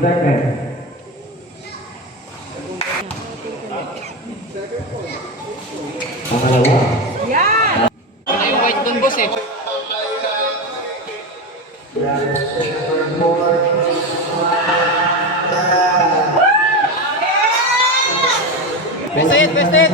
seconds. Pangalawa. Yan! Wala yung white dun, boss eh. Best hit, best hit!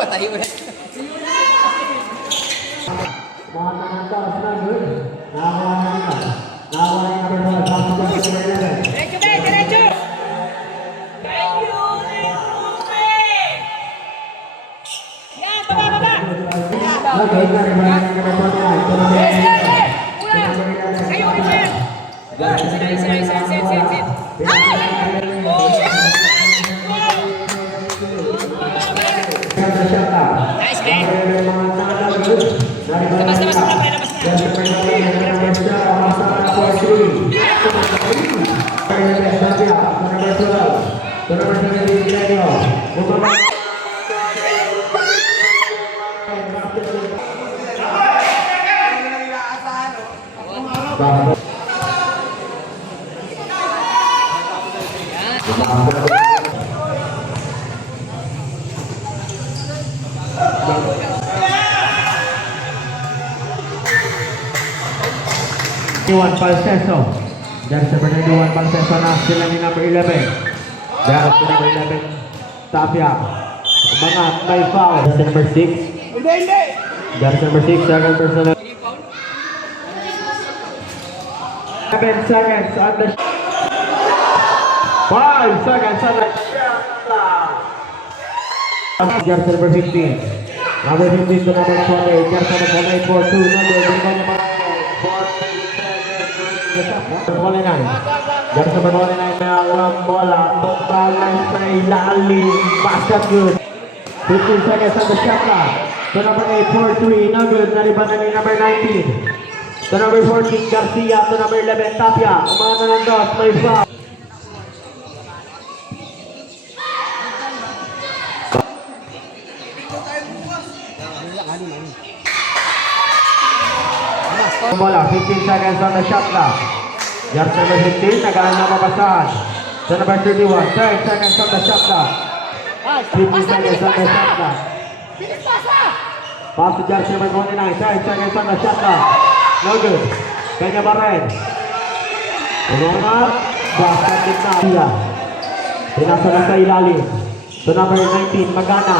Patay ulit. Nice game. Labas, labas, Juan Palceso. There's number 91 Palceso na sila ni number 11. There's number 11 Tapia. Umangat, may foul. There's number 6. There's number 6, second personal. 7 seconds on the 5 seconds on the There's number 15. Number 15 to number 28. There's number 28 for 2. Number 29. Dari number 29 na bola tumbalan sa ilalim. Basket good. 15 seconds on the shot clock. To number 8 for 3. No good. Naribanan ni number 19. To number 14 Garcia. To number 11 Tapia. Umana ng dos. May foul. Bola, 15 seconds on the shot clock. Yard number 15, nagaan na mabasahan. So number 31, 30 seconds on the shot clock. 15 seconds on the shot clock. Pass to yard number 29, 30 seconds on the shot clock. No good. Kanya Barren. Umungat. Basket din na. Pinasa na sa ilalim. So number 19, Magana.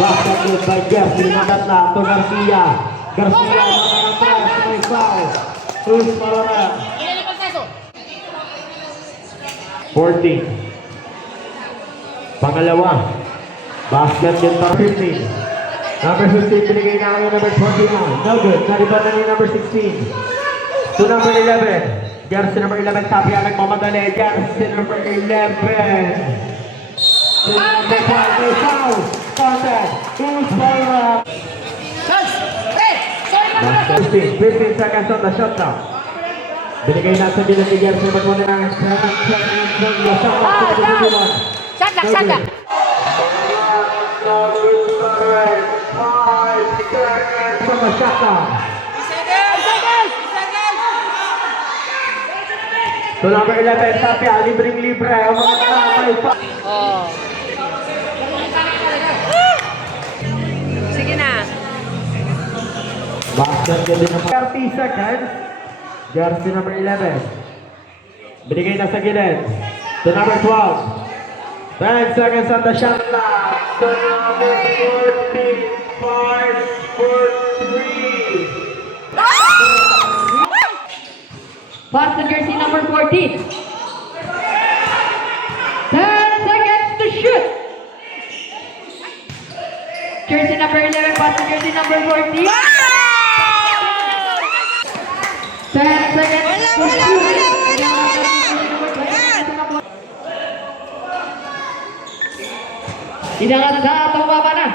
Basket good by Jeff. Pinagat na to Garcia. Garcia, may foul. Cruz Malora. 14. Pangalawa. Basket din to 15. Number 15, binigay na kami number 29. No good. Nariban na ni number 16. To number 11. Jersey number 11, Tapia nagmamadali. Jersey number 11. Number 5, may foul. Contact. Cruz Malora. 15 seconds on the shot now. Binigay na sa Dylan ni Jersey number 29. Shot lock. from the shot clock. To number 11, Tapia, libreng-libre. Ang mga may pa. Oh. Sige na. Basket ka din ng 30 seconds. Jersey number 11. Binigay na sa gilid. To number 12. 10 seconds on the shot clock. To number 14. 5 for 3. Pass to jersey number 14. 10 seconds to shoot. Jersey number 11, pass to jersey number 14. 10 seconds to shoot. Hidangan sa tumaba na.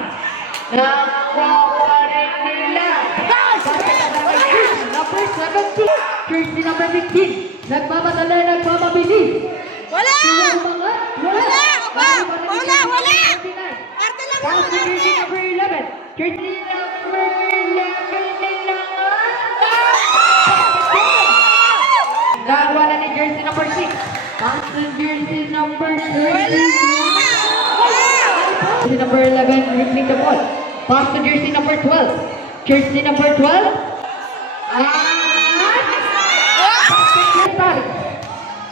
Nawawarin nila. Number 17. Jersey number 15. Nagmamadali, nagmamabilis. Wala! Wala! Wala! Karte lang Pass to naman, jersey arte! number 11. Jersey number 11 nila. Nakakuha na ni jersey number 6. Pass to jersey number 13. Jersey number 11, dribbling the ball. Pass to jersey number 12. Jersey number 12. Start.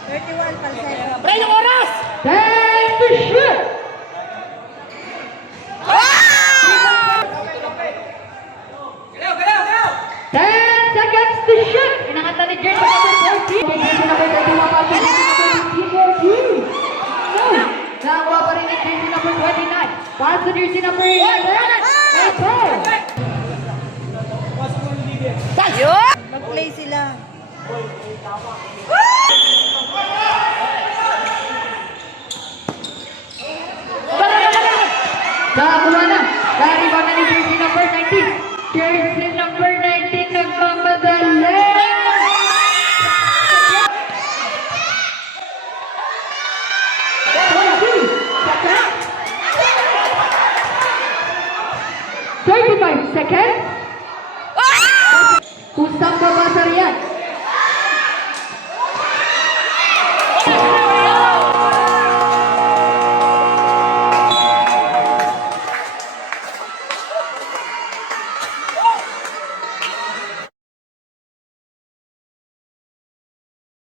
31 palsero. Pre, yung oras! Time to shoot. 10 seconds to shoot. Inangatan ni jersey number 14. Jersey number 31 pa. Jersey number 15. No. Nakakuha pa rin ni jersey number 29. Pass to jersey number 11. Ito. Mag-play sila. Nakakuha na. Nakakuha na ni jersey number 19. Jersey number 19 nagmamadali. Seconds. 35 seconds.